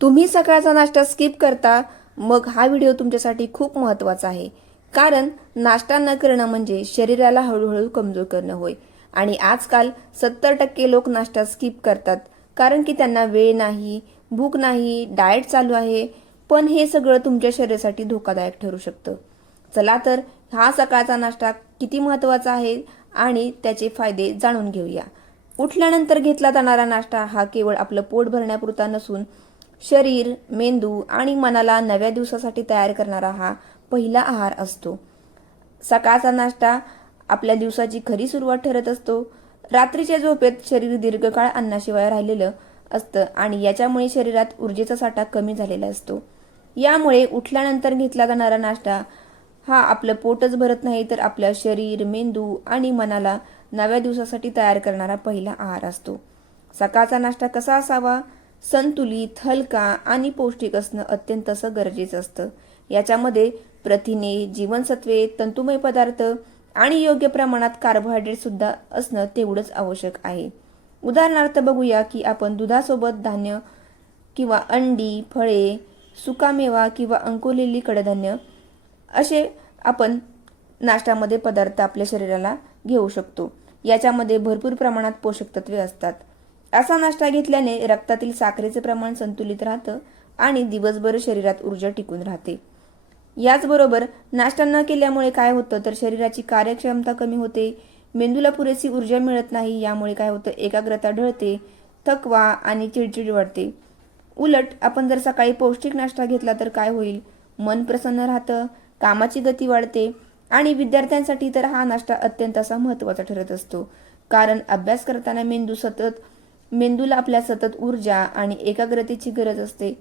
तुम्ही सकाळचा नाश्ता स्किप करता, मग हा व्हिडिओ तुमच्यासाठी खूप महत्त्वाचा आहे. कारण नाश्ता न करणं म्हणजे शरीराला हळूहळू कमजोर करणं होय. आणि आजकाल 70% लोक नाश्ता स्किप करतात, कारण की त्यांना वेळ नाही, भूक नाही, डाएट चालू आहे. पण हे सगळं तुमच्या शरीरासाठी धोकादायक ठरू शकतं. चला तर हा सकाळचा नाश्ता किती महत्त्वाचा आहे आणि त्याचे फायदे जाणून घेऊया. उठल्यानंतर घेतला जाणारा नाश्ता हा केवळ आपलं पोट भरण्यापुरता नसून शरीर, मेंदू आणि मनाला नव्या दिवसासाठी तयार करणारा हा पहिला आहार असतो. सकाळचा नाश्ता आपल्या दिवसाची खरी सुरुवात ठरत असतो. रात्रीच्या झोपेत शरीर दीर्घकाळ अन्नाशिवाय राहिलेलं असतं आणि याच्यामुळे शरीरात ऊर्जेचा साठा कमी झालेला असतो. यामुळे उठल्यानंतर घेतला जाणारा नाश्ता हा आपलं पोटच भरत नाही, तर आपलं शरीर, मेंदू आणि मनाला नव्या दिवसासाठी तयार करणारा पहिला आहार असतो. सकाळचा नाश्ता कसा असावा? संतुलित, हलका आणि पौष्टिक असणं अत्यंत असं गरजेचं असतं. याच्यामध्ये प्रथिने, जीवनसत्वे, तंतुमय पदार्थ आणि योग्य प्रमाणात कार्बोहायड्रेट सुद्धा असणं तेवढंच आवश्यक आहे. उदाहरणार्थ बघूया की आपण दुधासोबत धान्य किंवा अंडी, फळे, सुकामेवा किंवा अंकुरलेली कडधान्य असे आपण नाश्त्यामध्ये पदार्थ आपल्या शरीराला घेऊ शकतो. याच्यामध्ये भरपूर प्रमाणात पोषक तत्वे असतात. असा नाश्ता घेतल्याने रक्तातील साखरेचे प्रमाण संतुलित राहतं आणि दिवसभर शरीरात ऊर्जा टिकून राहते. याचबरोबर नाश्ता न केल्यामुळे काय होतं, तर शरीराची कार्यक्षमता कमी होते, मेंदूला पुरेशी ऊर्जा मिळत नाही. यामुळे काय होतं, एकाग्रता ढळते, थकवा आणि चिडचिड वाढते. उलट आपण जर सकाळी पौष्टिक नाश्ता घेतला तर काय होईल, मन प्रसन्न राहतं, कामाची गती वाढते आणि विद्यार्थ्यांसाठी तर हा नाश्ता अत्यंत असा महत्त्वाचा ठरत असतो. कारण अभ्यास करताना मेंदूला आपल्या सतत ऊर्जा आणि एकाग्रतेची गरज असते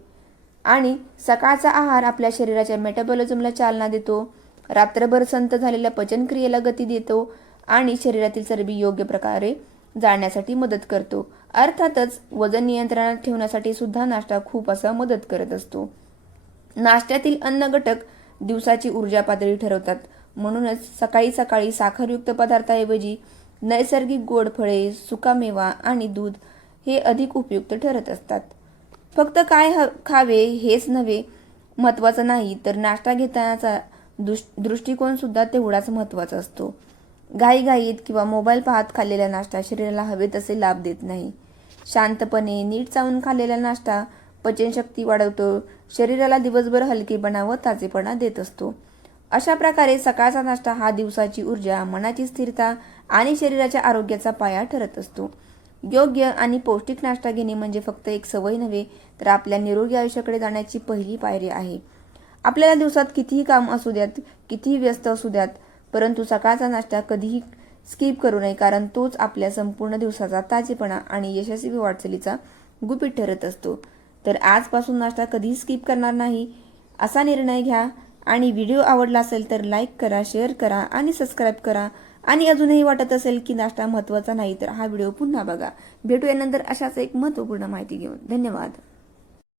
आणि सकाळचा आहार आपल्या शरीराच्या मेटाबॉलिझमला चालना देतो, रात्रभर संथ झालेल्या पचनक्रियेला गती देतो आणि शरीरातील चरबी योग्य प्रकारे जाळण्यासाठी मदत करतो. अर्थातच वजन नियंत्रणात ठेवण्यासाठी सुद्धा नाश्ता खूप असा मदत करत असतो. नाश्त्यातील अन्न घटक दिवसाची ऊर्जा पातळी ठरवतात. म्हणूनच सकाळी सकाळी साखरयुक्त पदार्थाऐवजी नैसर्गिक गोड फळे, सुकामेवा आणि दूध हे अधिक उपयुक्त ठरत असतात. फक्त काय खावे हेच नव्हे महत्त्वाचं नाही, तर नाश्ता घेतानाचा दृष्टिकोन सुद्धा तेवढाच महत्त्वाचा असतो. घाईघाईत किंवा मोबाईल पाहत खाल्लेला नाश्ता शरीराला हवे तसे लाभ देत नाही. शांतपणे नीट चावून खाल्लेला नाश्ता पचनशक्ती वाढवतो, शरीराला दिवसभर हलकेपणा व ताजेपणा देत असतो. अशा प्रकारे सकाळचा नाश्ता हा दिवसाची ऊर्जा, मनाची स्थिरता आणि शरीराच्या आरोग्याचा पाया ठरत असतो. योग्य आणि पौष्टिक नाश्ता घेणे म्हणजे फक्त एक सवय नव्हे, तर आपल्या निरोगी आयुष्याकडे जाण्याची पहिली पायरी आहे. आपल्याला दिवसात कितीही काम असू द्यात, कितीही व्यस्त असू द्यात, परंतु सकाळचा नाश्ता कधीही स्किप करू नये, कारण तोच आपल्या संपूर्ण दिवसाचा ताजेपणा आणि यशस्वी वाटचालीचा गुपित ठरत असतो. तर आजपासून नाश्ता कधीही स्किप करणार नाही असा निर्णय घ्या. आणि व्हिडिओ आवडला असेल तर लाईक करा, शेअर करा आणि सबस्क्राईब करा. आणि अजूनही वाटत असेल की नाश्ता महत्त्वाचा नाही, तर हा व्हिडिओ पुन्हा बघा. भेटूया नंतर अशाच एक महत्त्वपूर्ण माहिती घेऊन. धन्यवाद.